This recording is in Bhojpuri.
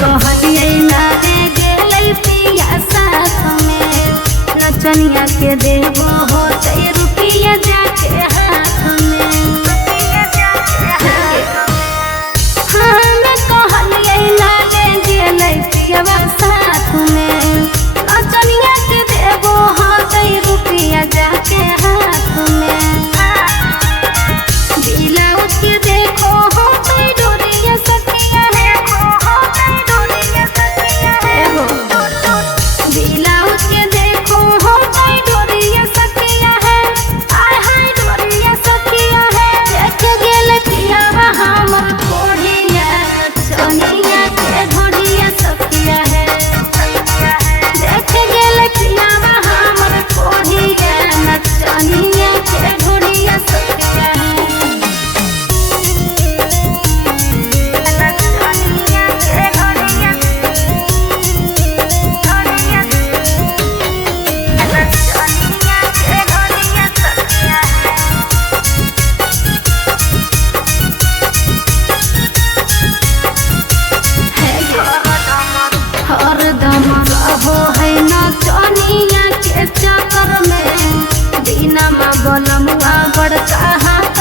कहलिए ना रे गेलै पिया साथ में नचनिया के देबो होते रुपया जाके हाथ में। हम कहलिए ना रे गेलै पिया साथ में नचनिया के देबो होते रुपया जाके हाथ में। ब्लाउज के देखो हो कोई डोरिया सखिया है हो कोई डोरिया सखिया है हो। ब्लाउज के देखो हो कोई डोरिया सखिया है आय हाय डोरिया सखिया है। देख गेल पियावा हमर कोढ़िया चनिया के ढोरिया सखिया है। देख गेल पियावा हमर कोढ़िया चनिया के ढोरिया सखिया है। हरदम रहो है नचनिया के चक्कर में दिनमा बनमुआ बड़का हाथ